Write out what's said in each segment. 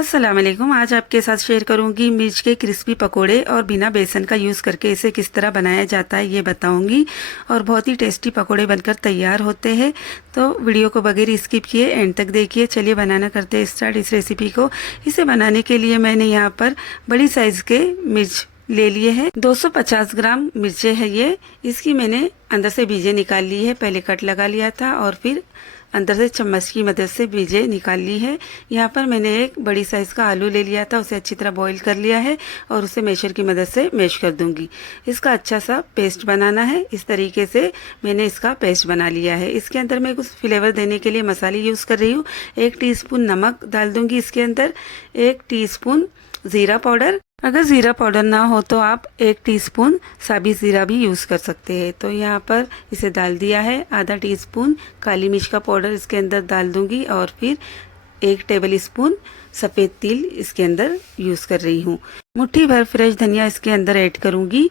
अस्सलाम वालेकुम। आज आपके साथ शेयर करूंगी मिर्च के क्रिस्पी पकोड़े और बिना बेसन का यूज़ करके इसे किस तरह बनाया जाता है ये बताऊंगी। और बहुत ही टेस्टी पकोड़े बनकर तैयार होते हैं। तो वीडियो को बगैर स्किप किए एंड तक देखिए। चलिए बनाना करते हैं स्टार्ट इस रेसिपी को। इसे बनाने के लिए मैंने यहाँ पर बड़ी साइज़ के मिर्च ले लिए हैं। 250 ग्राम मिर्चें है ये। इसकी मैंने अंदर से बीजे निकाल ली है। पहले कट लगा लिया था और फिर अंदर से चम्मच की मदद से बीजे निकाल ली है। यहाँ पर मैंने एक बड़ी साइज़ का आलू ले लिया था, उसे अच्छी तरह बॉईल कर लिया है और उसे मैशर की मदद से मैश कर दूंगी। इसका अच्छा सा पेस्ट बनाना है। इस तरीके से मैंने इसका पेस्ट बना लिया है। इसके अंदर मैं कुछ फ्लेवर देने के लिए मसाले यूज़ कर रही हूँ। 1 टीस्पून नमक डाल दूंगी इसके अंदर, 1 टीस्पून ज़ीरा पाउडर। अगर ज़ीरा पाउडर ना हो तो आप 1 टीस्पून साबुत ज़ीरा भी यूज़ कर सकते हैं। तो यहाँ पर इसे डाल दिया है। आधा टीस्पून काली मिर्च का पाउडर इसके अंदर डाल दूंगी और फिर 1 टेबल स्पून सफ़ेद तिल इसके अंदर यूज़ कर रही हूँ। मुट्ठी भर फ्रेश धनिया इसके अंदर ऐड करूँगी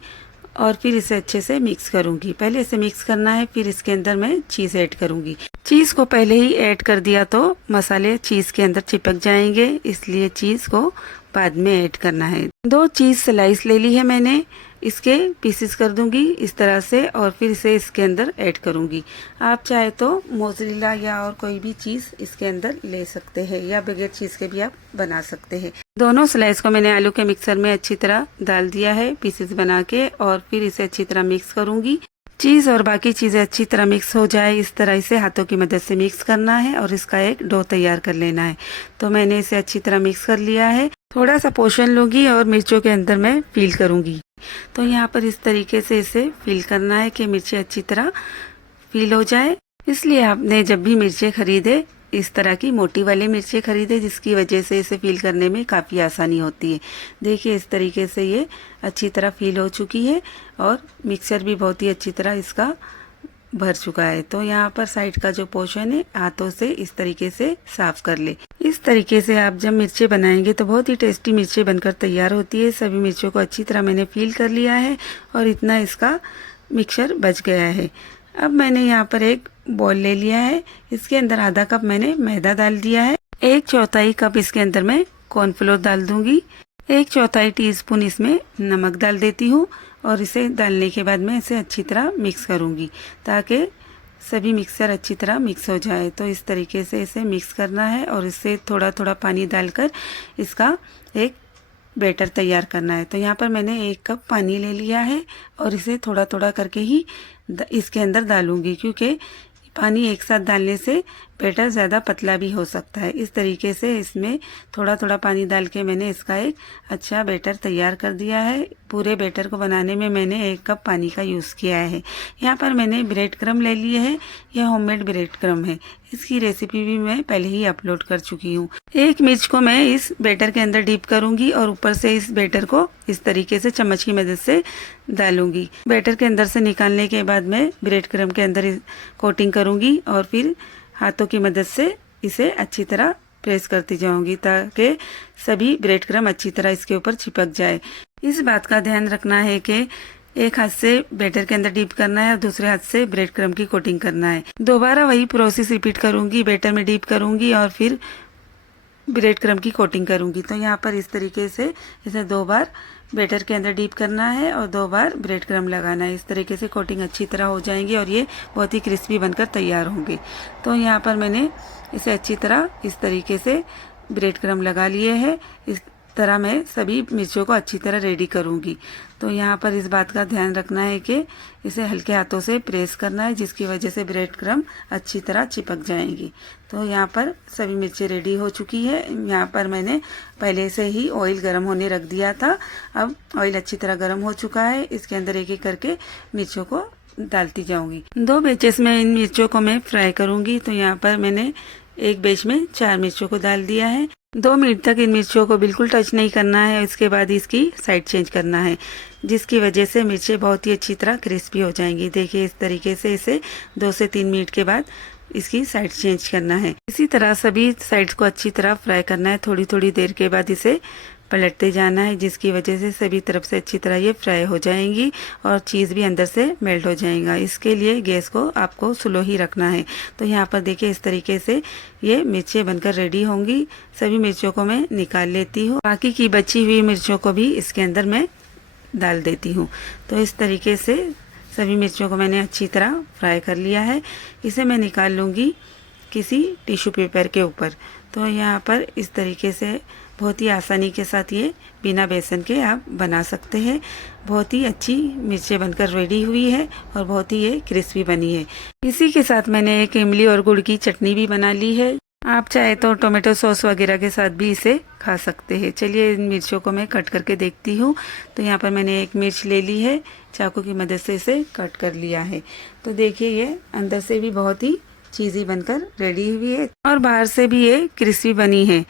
और फिर इसे अच्छे से मिक्स करूँगी। पहले इसे मिक्स करना है, फिर इसके अंदर मैं चीज़ ऐड करूँगी। चीज़ को पहले ही ऐड कर दिया तो मसाले चीज़ के अंदर चिपक जाएंगे, इसलिए चीज़ को बाद में ऐड करना है। 2 चीज़ स्लाइस ले ली है मैंने, इसके पीसेस कर दूंगी इस तरह से और फिर इसे इसके अंदर ऐड करूंगी। आप चाहे तो मोज़रेला या और कोई भी चीज़ इसके अंदर ले सकते हैं या बगैर चीज़ के भी आप बना सकते हैं। दोनों स्लाइस को मैंने आलू के मिक्सर में अच्छी तरह डाल दिया है पीसेस बना के और फिर इसे अच्छी तरह मिक्स करूंगी। चीज़ और बाकी चीज़ें अच्छी तरह मिक्स हो जाए इस तरह इसे हाथों की मदद से मिक्स करना है और इसका एक डो तैयार कर लेना है। तो मैंने इसे अच्छी तरह मिक्स कर लिया है। थोड़ा सा पोर्शन लूँगी और मिर्चों के अंदर मैं फील करूँगी। तो यहाँ पर इस तरीके से इसे फील करना है कि मिर्चें अच्छी तरह फील हो जाए। इसलिए आपने जब भी मिर्चें खरीदे इस तरह की मोटी वाली मिर्चें खरीदे, जिसकी वजह से इसे फील करने में काफ़ी आसानी होती है। देखिए इस तरीके से ये अच्छी तरह फील हो चुकी है और मिक्सर भी बहुत ही अच्छी तरह इसका भर चुका है। तो यहाँ पर साइड का जो पोर्शन है हाथों से इस तरीके से साफ कर ले। इस तरीके से आप जब मिर्चें बनाएंगे तो बहुत ही टेस्टी मिर्चें बनकर तैयार होती है। सभी मिर्चों को अच्छी तरह मैंने फील कर लिया है और इतना इसका मिक्सचर बच गया है। अब मैंने यहाँ पर एक बॉल ले लिया है, इसके अंदर आधा कप मैंने मैदा डाल दिया है। 1/4 कप इसके अंदर मैं कॉर्नफ्लोर डाल दूंगी। 1/4 टीस्पून इसमें नमक डाल देती हूँ और इसे डालने के बाद मैं इसे अच्छी तरह मिक्स करूँगी ताकि सभी मिक्सर अच्छी तरह मिक्स हो जाए। तो इस तरीके से इसे मिक्स करना है और इससे थोड़ा थोड़ा पानी डालकर इसका एक बैटर तैयार करना है। तो यहाँ पर मैंने 1 कप पानी ले लिया है और इसे थोड़ा थोड़ा करके ही इसके अंदर डालूंगी, क्योंकि पानी एक साथ डालने से बैटर ज़्यादा पतला भी हो सकता है। इस तरीके से इसमें थोड़ा थोड़ा पानी डाल के मैंने इसका एक अच्छा बैटर तैयार कर दिया है। पूरे बैटर को बनाने में मैंने 1 कप पानी का यूज़ किया है। यहाँ पर मैंने ब्रेड क्रम्ब ले लिए है, यह होममेड ब्रेड क्रम्ब है। इसकी रेसिपी भी मैं पहले ही अपलोड कर चुकी हूँ। 1 मिर्च को मैं इस बैटर के अंदर डीप करूँगी और ऊपर से इस बैटर को इस तरीके से चम्मच की मदद से डालूंगी। बैटर के अंदर से निकालने के बाद मैं ब्रेड क्रम्ब के अंदर कोटिंग करूँगी और फिर हाथों की मदद से इसे अच्छी तरह प्रेस करती जाऊंगी ताकि सभी ब्रेड क्रम्ब अच्छी तरह इसके ऊपर चिपक जाए। इस बात का ध्यान रखना है कि एक हाथ से बैटर के अंदर डीप करना है और दूसरे हाथ से ब्रेड क्रम्ब की कोटिंग करना है। दोबारा वही प्रोसेस रिपीट करूंगी। बैटर में डीप करूंगी और फिर ब्रेड क्रम्ब की कोटिंग करूंगी। तो यहाँ पर इस तरीके से इसे 2 बार बैटर के अंदर डीप करना है और 2 बार ब्रेड क्रम्ब लगाना है। इस तरीके से कोटिंग अच्छी तरह हो जाएंगी और ये बहुत ही क्रिस्पी बनकर तैयार होंगे। तो यहाँ पर मैंने इसे अच्छी तरह इस तरीके से ब्रेड क्रम्ब लगा लिए हैं। इस तरह मैं सभी मिर्चों को अच्छी तरह रेडी करूँगी। तो यहाँ पर इस बात का ध्यान रखना है कि इसे हल्के हाथों से प्रेस करना है, जिसकी वजह से ब्रेड क्रम्ब अच्छी तरह चिपक जाएंगी। तो यहाँ पर सभी मिर्चें रेडी हो चुकी है। यहाँ पर मैंने पहले से ही ऑयल गर्म होने रख दिया था। अब ऑयल अच्छी तरह गर्म हो चुका है। इसके अंदर एक एक करके मिर्चों को डालती जाऊंगी। 2 बैचेस में इन मिर्चों को मैं फ्राई करूंगी। तो यहाँ पर मैंने एक बैच में 4 मिर्चों को डाल दिया है। 2 मिनट तक इन मिर्चों को बिल्कुल टच नहीं करना है। इसके बाद इसकी साइड चेंज करना है, जिसकी वजह से मिर्चें बहुत ही अच्छी तरह क्रिस्पी हो जाएंगी। देखिए इस तरीके से इसे 2 से 3 मिनट के बाद इसकी साइड चेंज करना है। इसी तरह सभी साइड्स को अच्छी तरह फ्राई करना है। थोड़ी थोड़ी देर के बाद इसे पलटते जाना है, जिसकी वजह से सभी तरफ से अच्छी तरह ये फ्राई हो जाएंगी और चीज़ भी अंदर से मेल्ट हो जाएगा। इसके लिए गैस को आपको स्लो ही रखना है। तो यहाँ पर देखिए इस तरीके से ये मिर्चें बनकर रेडी होंगी। सभी मिर्चों को मैं निकाल लेती हूँ। बाकी की बची हुई मिर्चों को भी इसके अंदर मैं डाल देती हूँ। तो इस तरीके से सभी मिर्चों को मैंने अच्छी तरह फ्राई कर लिया है। इसे मैं निकाल लूँगी किसी टिश्यू पेपर के ऊपर। तो यहाँ पर इस तरीके से बहुत ही आसानी के साथ ये बिना बेसन के आप बना सकते हैं। बहुत ही अच्छी मिर्चें बनकर रेडी हुई है और बहुत ही ये क्रिस्पी बनी है। इसी के साथ मैंने एक इमली और गुड़ की चटनी भी बना ली है। आप चाहे तो टोमेटो सॉस वगैरह के साथ भी इसे खा सकते हैं। चलिए इन मिर्चों को मैं कट करके देखती हूँ। तो यहाँ पर मैंने एक मिर्च ले ली है, चाकू की मदद से इसे कट कर लिया है। तो देखिए ये अंदर से भी बहुत ही चीज़ी बनकर रेडी हुई है और बाहर से भी ये क्रिस्पी बनी है।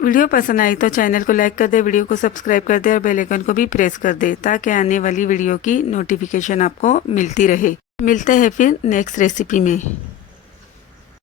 वीडियो पसंद आई तो चैनल को लाइक कर दे, वीडियो को सब्सक्राइब कर दे और बेल आइकन को भी प्रेस कर दे ताकि आने वाली वीडियो की नोटिफिकेशन आपको मिलती रहे। मिलते हैं फिर नेक्स्ट रेसिपी में।